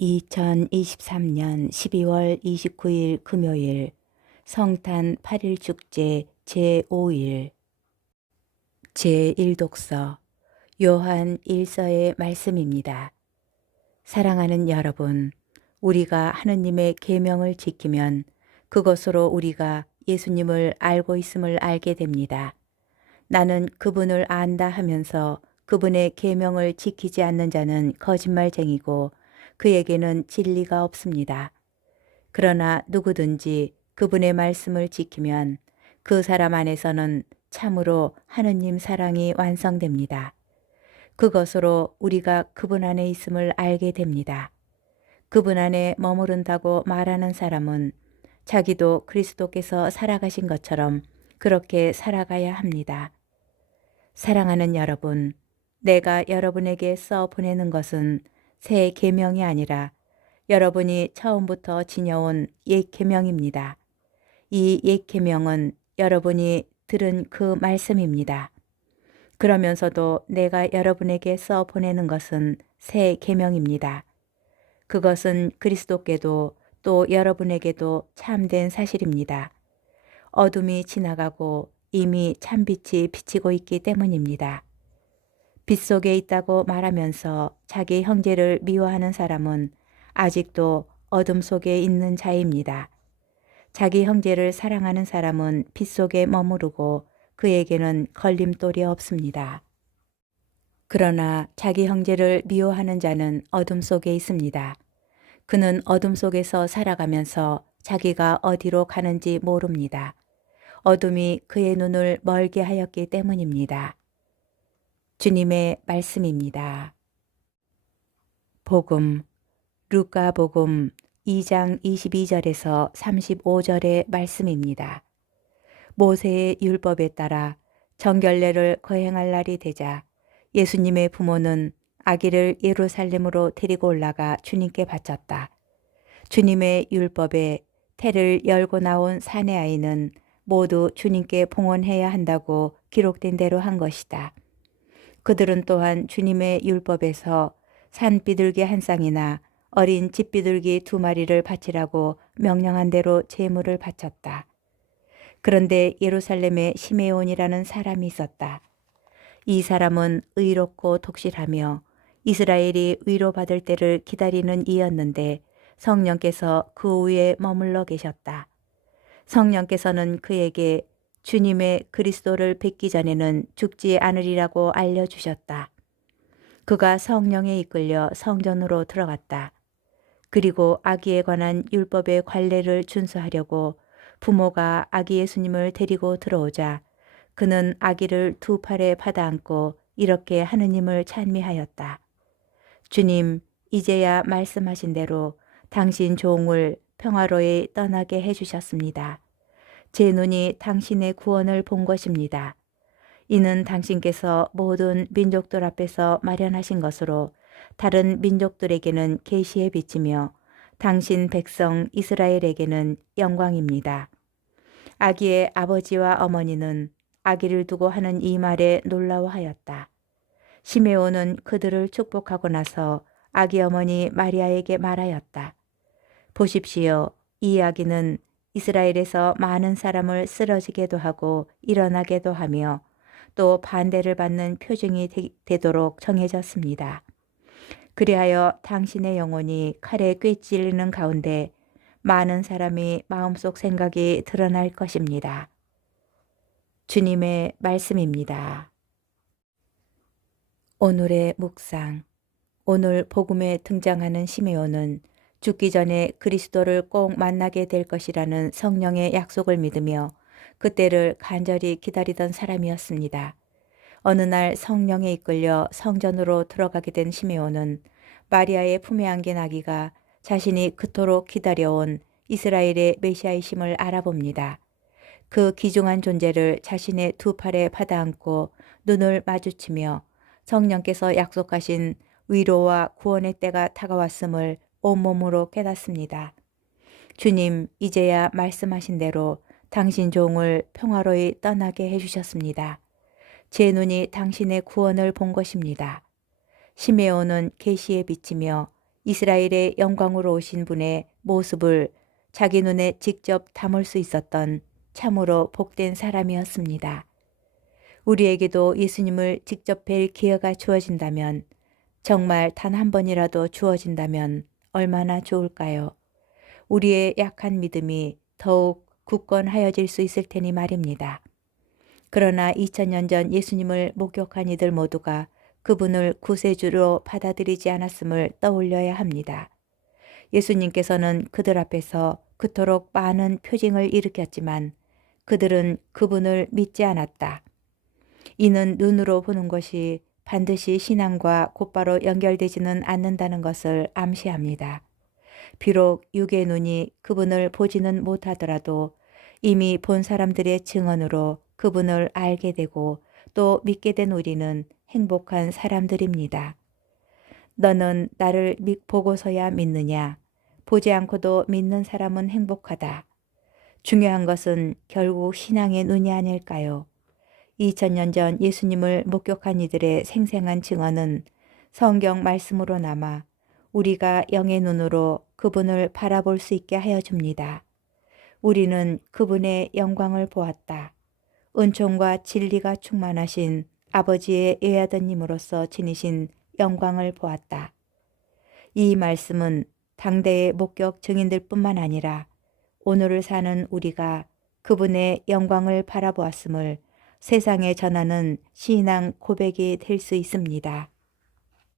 2023년 12월 29일 금요일 성탄 8일 축제 제5일 제1독서 요한 1서의 말씀입니다. 사랑하는 여러분, 우리가 하느님의 계명을 지키면 그것으로 우리가 예수님을 알고 있음을 알게 됩니다. 나는 그분을 안다 하면서 그분의 계명을 지키지 않는 자는 거짓말쟁이고 그에게는 진리가 없습니다. 그러나 누구든지 그분의 말씀을 지키면 그 사람 안에서는 참으로 하느님 사랑이 완성됩니다. 그것으로 우리가 그분 안에 있음을 알게 됩니다. 그분 안에 머무른다고 말하는 사람은 자기도 그리스도께서 살아가신 것처럼 그렇게 살아가야 합니다. 사랑하는 여러분, 내가 여러분에게 써 보내는 것은 새 계명이 아니라 여러분이 처음부터 지녀온 옛 계명입니다. 이 옛 계명은 여러분이 들은 그 말씀입니다. 그러면서도 내가 여러분에게 써 보내는 것은 새 계명입니다. 그것은 그리스도께도 또 여러분에게도 참된 사실입니다. 어둠이 지나가고 이미 참빛이 비치고 있기 때문입니다. 빛 속에 있다고 말하면서 자기 형제를 미워하는 사람은 아직도 어둠 속에 있는 자입니다. 자기 형제를 사랑하는 사람은 빛 속에 머무르고 그에게는 걸림돌이 없습니다. 그러나 자기 형제를 미워하는 자는 어둠 속에 있습니다. 그는 어둠 속에서 살아가면서 자기가 어디로 가는지 모릅니다. 어둠이 그의 눈을 멀게 하였기 때문입니다. 주님의 말씀입니다. 복음, 루카복음 2장 22절에서 35절의 말씀입니다. 모세의 율법에 따라 정결례를 거행할 날이 되자 예수님의 부모는 아기를 예루살렘으로 데리고 올라가 주님께 바쳤다. 주님의 율법에 태를 열고 나온 사내 아이는 모두 주님께 봉헌해야 한다고 기록된 대로 한 것이다. 그들은 또한 주님의 율법에서 산비둘기 한 쌍이나 어린 집비둘기 2마리를 바치라고 명령한 대로 제물을 바쳤다. 그런데 예루살렘에 시메온이라는 사람이 있었다. 이 사람은 의롭고 독실하며 이스라엘이 위로받을 때를 기다리는 이였는데 성령께서 그 위에 머물러 계셨다. 성령께서는 그에게 주님의 그리스도를 뵙기 전에는 죽지 않으리라고 알려주셨다. 그가 성령에 이끌려 성전으로 들어갔다. 그리고 아기에 관한 율법의 관례를 준수하려고 부모가 아기 예수님을 데리고 들어오자 그는 아기를 2팔에 받아안고 이렇게 하느님을 찬미하였다. 주님, 이제야 말씀하신 대로 당신 종을 평화로이 떠나게 해주셨습니다. 제 눈이 당신의 구원을 본 것입니다. 이는 당신께서 모든 민족들 앞에서 마련하신 것으로 다른 민족들에게는 계시의 빛이며 당신 백성 이스라엘에게는 영광입니다. 아기의 아버지와 어머니는 아기를 두고 하는 이 말에 놀라워하였다. 시메온은 그들을 축복하고 나서 아기 어머니 마리아에게 말하였다. 보십시오. 이 아기는 이스라엘에서 많은 사람을 쓰러지게도 하고 일어나게도 하며 또 반대를 받는 표징이 되도록 정해졌습니다. 그리하여 당신의 영혼이 칼에 꿰찔리는 가운데 많은 사람이 마음속 생각이 드러날 것입니다. 주님의 말씀입니다. 오늘의 묵상. 오늘 복음에 등장하는 시메온은 죽기 전에 그리스도를 꼭 만나게 될 것이라는 성령의 약속을 믿으며 그때를 간절히 기다리던 사람이었습니다. 어느 날 성령에 이끌려 성전으로 들어가게 된 시메온은 마리아의 품에 안긴 아기가 자신이 그토록 기다려온 이스라엘의 메시아이심을 알아봅니다. 그 귀중한 존재를 자신의 2팔에 받아안고 눈을 마주치며 성령께서 약속하신 위로와 구원의 때가 다가왔음을 온몸으로 깨닫습니다. 주님, 이제야 말씀하신 대로 당신 종을 평화로이 떠나게 해주셨습니다. 제 눈이 당신의 구원을 본 것입니다. 시메온은 계시에 비치며 이스라엘의 영광으로 오신 분의 모습을 자기 눈에 직접 담을 수 있었던 참으로 복된 사람이었습니다. 우리에게도 예수님을 직접 뵐 기회가 주어진다면, 정말 단 한 번이라도 주어진다면 얼마나 좋을까요? 우리의 약한 믿음이 더욱 굳건하여질 수 있을 테니 말입니다. 그러나 2000년 전 예수님을 목격한 이들 모두가 그분을 구세주로 받아들이지 않았음을 떠올려야 합니다. 예수님께서는 그들 앞에서 그토록 많은 표징을 일으켰지만 그들은 그분을 믿지 않았다. 이는 눈으로 보는 것이 반드시 신앙과 곧바로 연결되지는 않는다는 것을 암시합니다. 비록 육의 눈이 그분을 보지는 못하더라도 이미 본 사람들의 증언으로 그분을 알게 되고 또 믿게 된 우리는 행복한 사람들입니다. 너는 나를 보고서야 믿느냐? 보지 않고도 믿는 사람은 행복하다. 중요한 것은 결국 신앙의 눈이 아닐까요? 2000년 전 예수님을 목격한 이들의 생생한 증언은 성경 말씀으로 남아 우리가 영의 눈으로 그분을 바라볼 수 있게 하여 줍니다. 우리는 그분의 영광을 보았다. 은총과 진리가 충만하신 아버지의 외아드님으로서 지니신 영광을 보았다. 이 말씀은 당대의 목격 증인들뿐만 아니라 오늘을 사는 우리가 그분의 영광을 바라보았음을 세상에 전하는 신앙 고백이 될 수 있습니다.